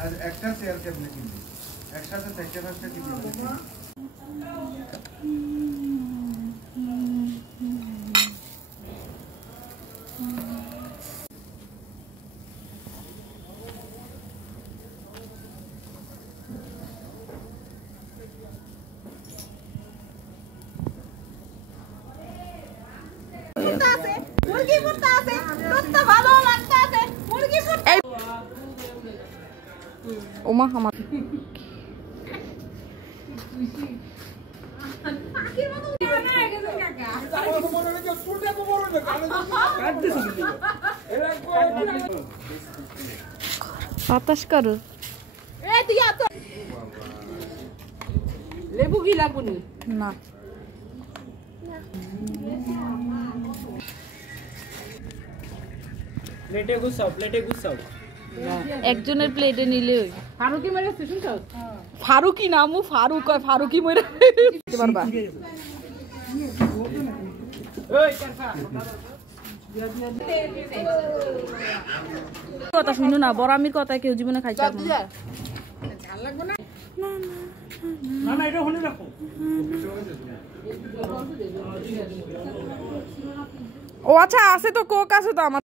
আর একটা চেয়ার কেমনে কিনবি একসাথে থেকে থাকতে কিনবি মুরগি ফুটতে আছে কত ভালো লাগতাছে মুরগি ফুটতে ওমা আমার পাখির মতো না গেছে কাকা আমার মনে হচ্ছে ফুটে তো বড় না কাটতেছি কি এরা বাতাস করো এই তুই আতো লেবু কি লাগবনি না প্লেটে গুছাও একজনের প্লেটে নিলে হই ফারুকি মেরে স্টেশন চাও ফারুকি নামু ফারুক কয় ফারুকি মেরে দিতে পারবা ওই কারফা কথা শুনো না বড়ামির কথা কেউ জীবনে খাইছে না ঝাল লাগবে না না না এটা হলে রাখো ও আচ্ছা আছে তো কোক আছে তো আমার